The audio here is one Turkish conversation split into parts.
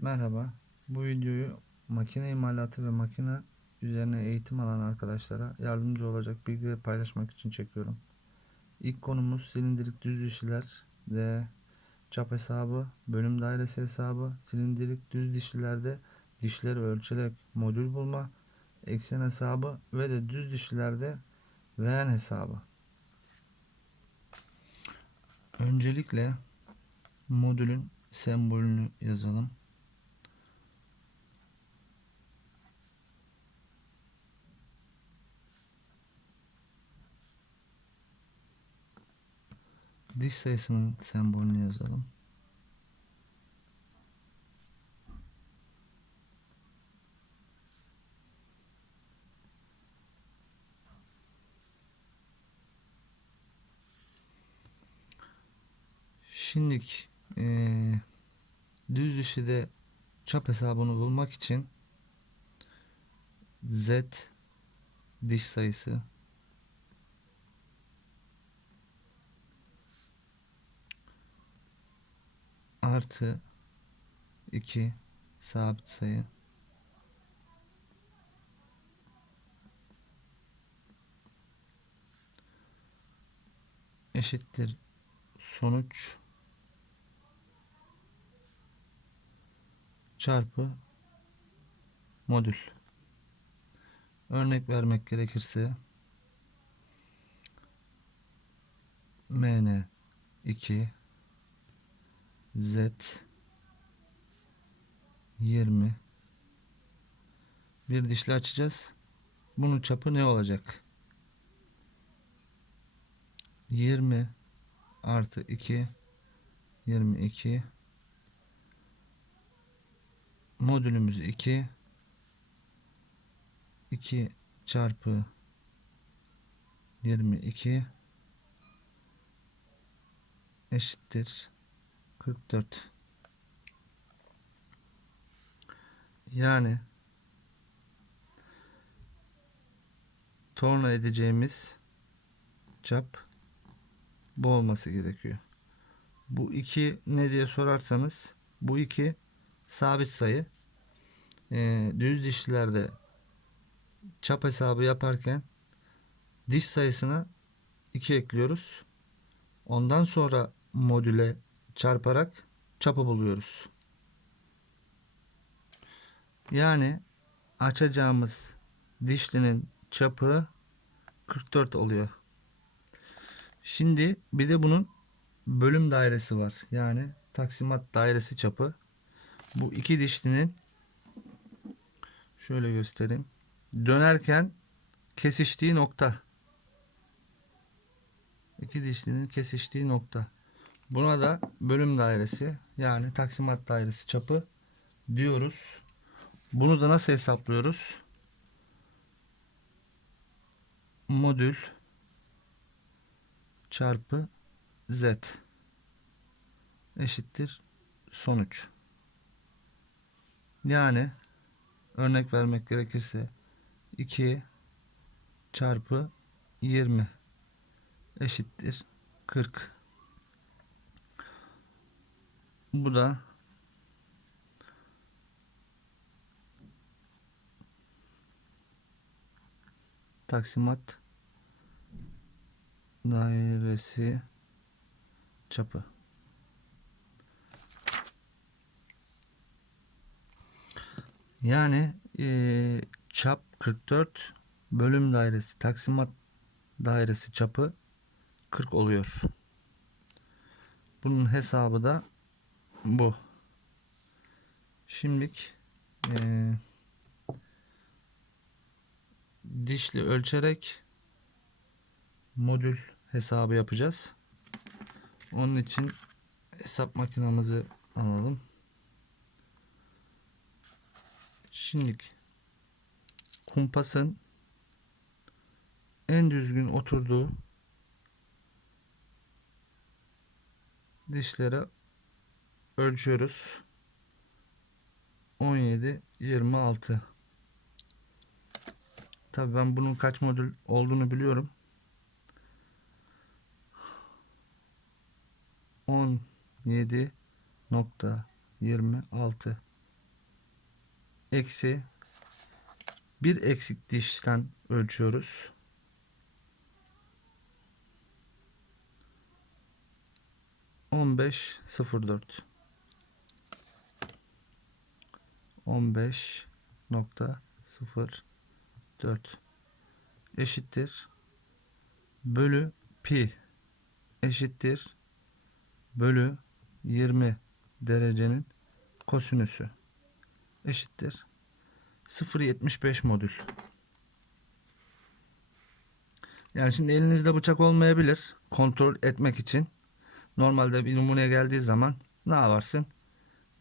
Merhaba. Bu videoyu makine imalatı ve makine üzerine eğitim alan arkadaşlara yardımcı olacak bilgileri paylaşmak için çekiyorum. İlk konumuz silindirik düz dişliler ve çap hesabı, bölüm dairesi hesabı, silindirik düz dişlilerde dişleri ölçerek modül bulma, eksen hesabı ve de düz dişlilerde VN hesabı. Öncelikle modülün sembolünü yazalım. Diş sayısının sembolünü yazalım. Şimdilik düz dişide çap hesabını bulmak için Z diş sayısı artı 2 sabit sayı eşittir sonuç çarpı modül. Örnek vermek gerekirse MN 2 Z 20 bir dişli açacağız. Bunun çapı ne olacak? 20 artı 2 22 modülümüz 2 çarpı 22 eşittir 44. Yani torna edeceğimiz çap bu olması gerekiyor. Bu 2 ne diye sorarsanız, bu 2 sabit sayı. Düz dişlilerde çap hesabı yaparken diş sayısına 2 ekliyoruz. Ondan sonra modüle çarparak çapı buluyoruz. Yani açacağımız dişlinin çapı 44 oluyor. Şimdi bir de bunun bölüm dairesi var. Yani taksimat dairesi çapı. Bu iki dişlinin şöyle göstereyim. Dönerken kesiştiği nokta. İki dişlinin kesiştiği nokta. Buna da bölüm dairesi yani taksimat dairesi çapı diyoruz. Bunu da nasıl hesaplıyoruz? Modül çarpı Z eşittir sonuç. Yani örnek vermek gerekirse 2 çarpı 20 eşittir 40. Bu da taksimat dairesi çapı. Yani çap 44, bölüm dairesi taksimat dairesi çapı 40 oluyor. Bunun hesabı da bu. Şimdilik dişli ölçerek modül hesabı yapacağız. Onun için hesap makinamızı alalım. Şimdilik kumpasın en düzgün oturduğu dişlere ölçüyoruz. 17, 26. Tabii ben bunun kaç modül olduğunu biliyorum. 17.26. eksi bir eksik dişten ölçüyoruz. 15,04 15,04 eşittir bölü pi eşittir bölü 20 derecenin kosinüsü eşittir 0,75 modül. Yani şimdi elinizde bıçak olmayabilir kontrol etmek için. Normalde bir numune geldiği zaman ne yaparsın?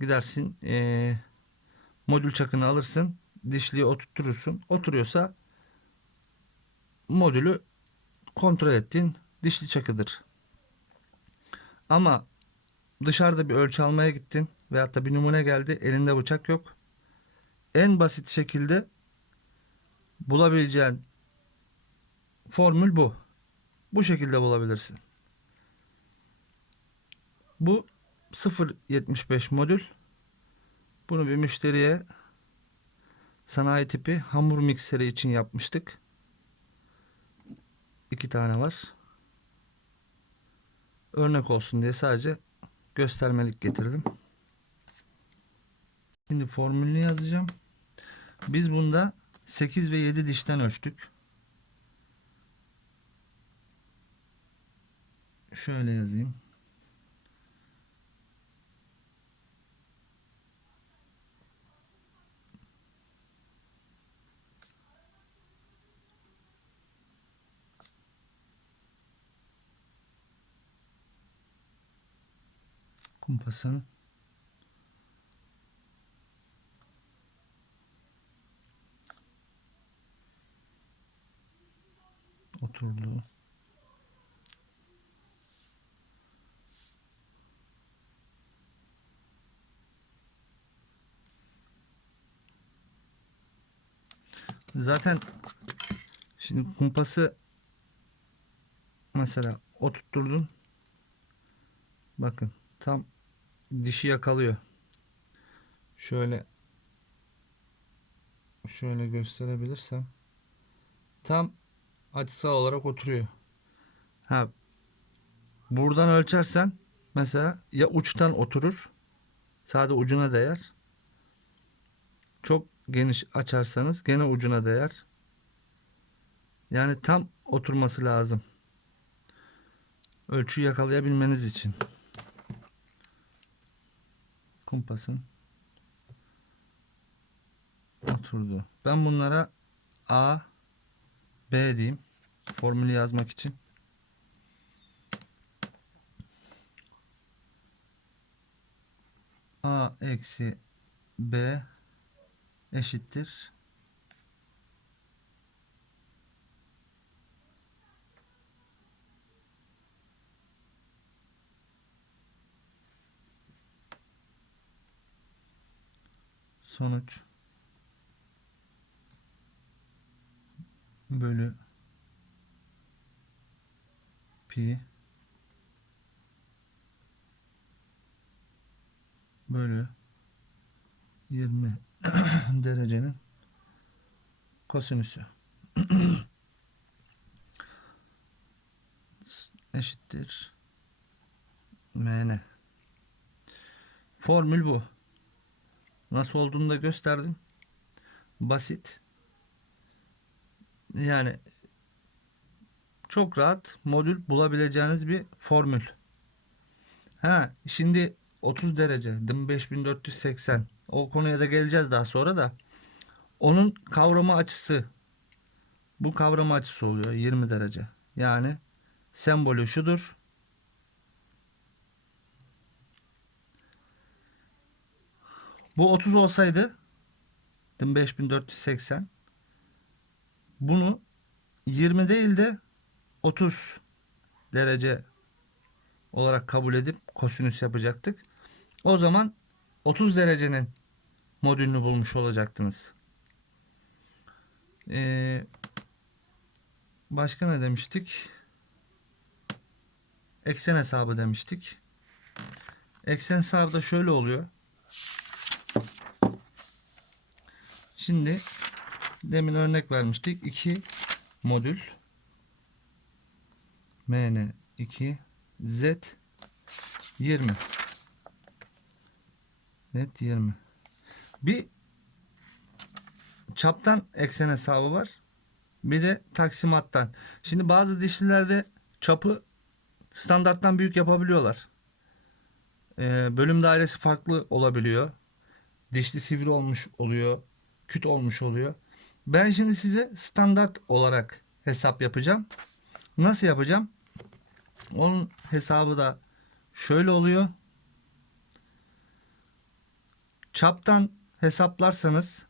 Gidersin modül çakını alırsın, dişliği oturturursun. Oturuyorsa modülü kontrol ettiğin dişli çakıdır. Ama dışarıda bir ölçü almaya gittin veyahut da bir numune geldi, elinde bıçak yok. En basit şekilde bulabileceğin formül bu. Bu şekilde bulabilirsin. Bu 0,75 modül. Bunu bir müşteriye sanayi tipi hamur mikseri için yapmıştık. 2 tane var. Örnek olsun diye sadece göstermelik getirdim. Şimdi formülünü yazacağım. Biz bunda 8 ve 7 dişten ölçtük. Şöyle yazayım. Kumpasın oturdu. Zaten şimdi kumpası mesela oturtturdun. Bakın tam dişi yakalıyor. Şöyle gösterebilirsem tam açısal olarak oturuyor. Ha, buradan ölçersen mesela ya uçtan oturur, sadece ucuna değer. Çok geniş açarsanız gene ucuna değer. Yani tam oturması lazım. Ölçüyü yakalayabilmeniz için. Kumpasın oturdu. Ben bunlara A, B diyeyim. Formülü yazmak için. A eksi B eşittir. Sonuç bölü pi bölü 20 derecenin kosinüsü eşittir mn. Formül bu. Nasıl olduğunu da gösterdim. Basit. Yani çok rahat modül bulabileceğiniz bir formül. Ha, şimdi 30 derece 5480. O konuya da geleceğiz daha sonra da. Onun kavrama açısı, bu kavrama açısı oluyor 20 derece. Yani sembolü şudur. Bu 30 olsaydı 5480. Bunu 20 değil de 30 derece olarak kabul edip kosinüs yapacaktık. O zaman 30 derecenin modülünü bulmuş olacaktınız. Başka ne demiştik? Eksen hesabı demiştik. Eksen hesabı da şöyle oluyor. Şimdi demin örnek vermiştik. 2 modül MN2 Z 20. Evet 20. Bir çaptan eksen hesabı var. Bir de taksimattan. Şimdi bazı dişlilerde çapı standarttan büyük yapabiliyorlar. Bölüm dairesi farklı olabiliyor. Dişli sivri olmuş oluyor. Küt olmuş oluyor. Ben şimdi size standart olarak hesap yapacağım. Nasıl yapacağım? Onun hesabı da şöyle oluyor. Çaptan hesaplarsanız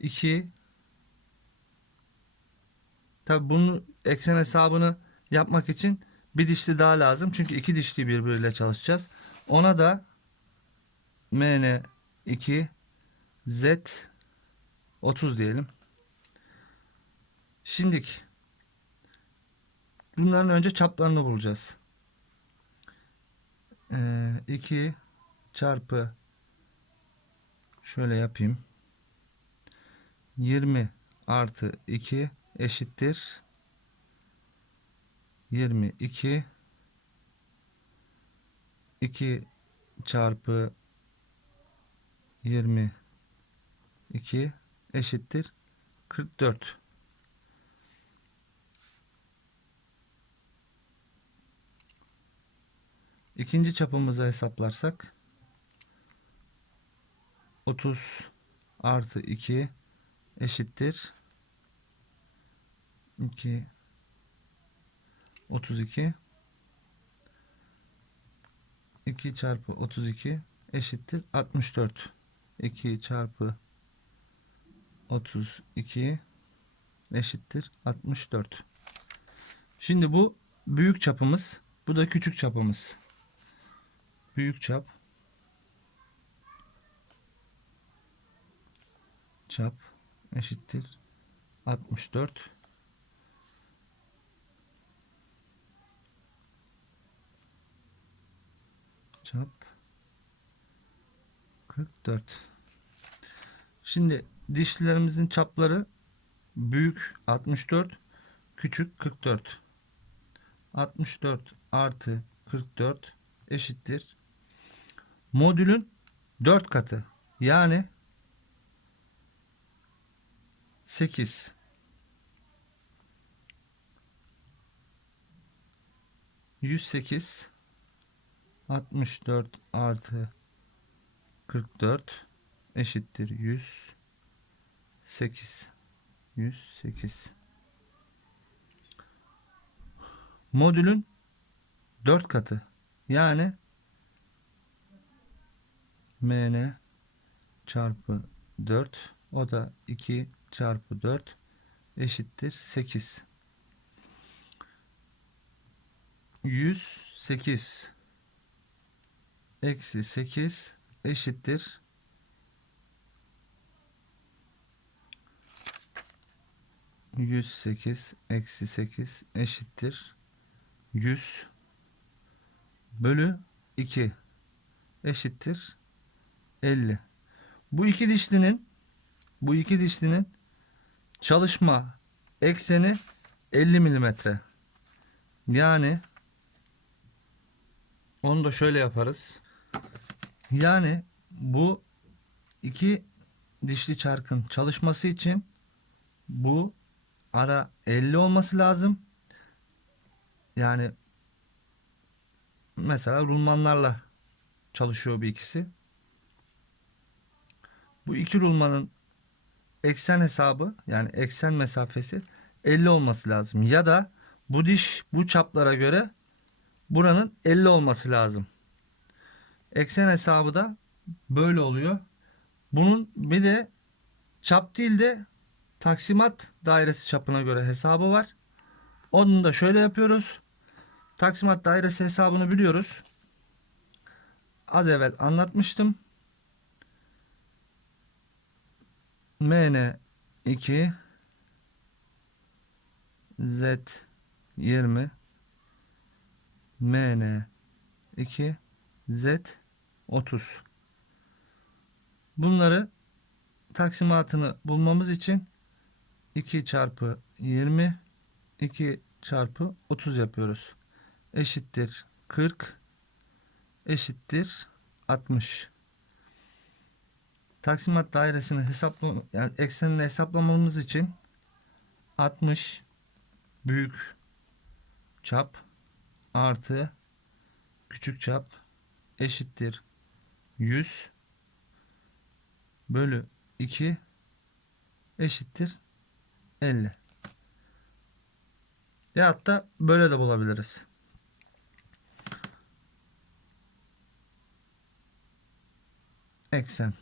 2, tabi bunun eksen hesabını yapmak için bir dişli daha lazım. Çünkü iki dişli birbiriyle çalışacağız. Ona da MN2 Z 30 diyelim. Şimdilik bunların önce çaplarını bulacağız. 2 çarpı şöyle yapayım. 20 artı 2 eşittir 22. 2 çarpı 22 eşittir 44. İkinci çapımızı hesaplarsak 30 artı 2 eşittir 2 32. 2 çarpı 32 eşittir 64. 2 çarpı 32 eşittir 64. Şimdi bu büyük çapımız, bu da küçük çapımız. Büyük çap eşittir 64. Çap 44. Şimdi dişlilerimizin çapları büyük 64, küçük 44. 64 artı 44 eşittir modülün 4 katı, yani 8. 108. 64 artı 44 eşittir 108. 108. Modülün 4 katı, yani MN çarpı 4, o da 2 çarpı 4 eşittir 8. 108 eksi 8 eşittir 108 eksi 8 eşittir 100 bölü 2 eşittir 50. Bu iki dişlinin çalışma ekseni 50 milimetre. Yani onu da şöyle yaparız. Yani bu iki dişli çarkın çalışması için bu ara 50 olması lazım. Yani mesela rulmanlarla çalışıyor bir ikisi. Bu iki rulmanın eksen hesabı, yani eksen mesafesi 50 olması lazım. Ya da bu diş bu çaplara göre buranın 50 olması lazım. Eksen hesabı da böyle oluyor. Bunun bir de çap değil de taksimat dairesi çapına göre hesabı var. Onu da şöyle yapıyoruz. Taksimat dairesi hesabını biliyoruz. Az evvel anlatmıştım. MN2 Z20 MN2 Z30. Bunları taksimatını bulmamız için 2 çarpı 20, 2 çarpı 30 yapıyoruz. Eşittir 40, eşittir 60. Taksimat dairesini yani eksenini hesaplamamız için 60 büyük çap artı küçük çap eşittir 100 bölü 2 eşittir 50. Ya hatta böyle de bulabiliriz. Eksen.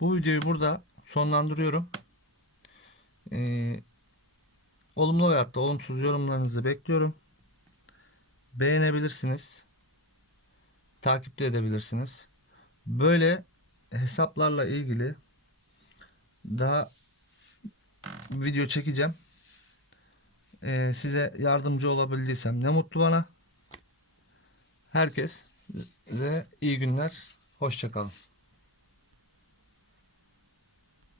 Bu videoyu burada sonlandırıyorum. Olumlu veyahut da olumsuz yorumlarınızı bekliyorum. Beğenebilirsiniz. Takipte edebilirsiniz. Böyle hesaplarla ilgili daha video çekeceğim. Size yardımcı olabildiysem ne mutlu bana. Herkese iyi günler. Hoşça kalın.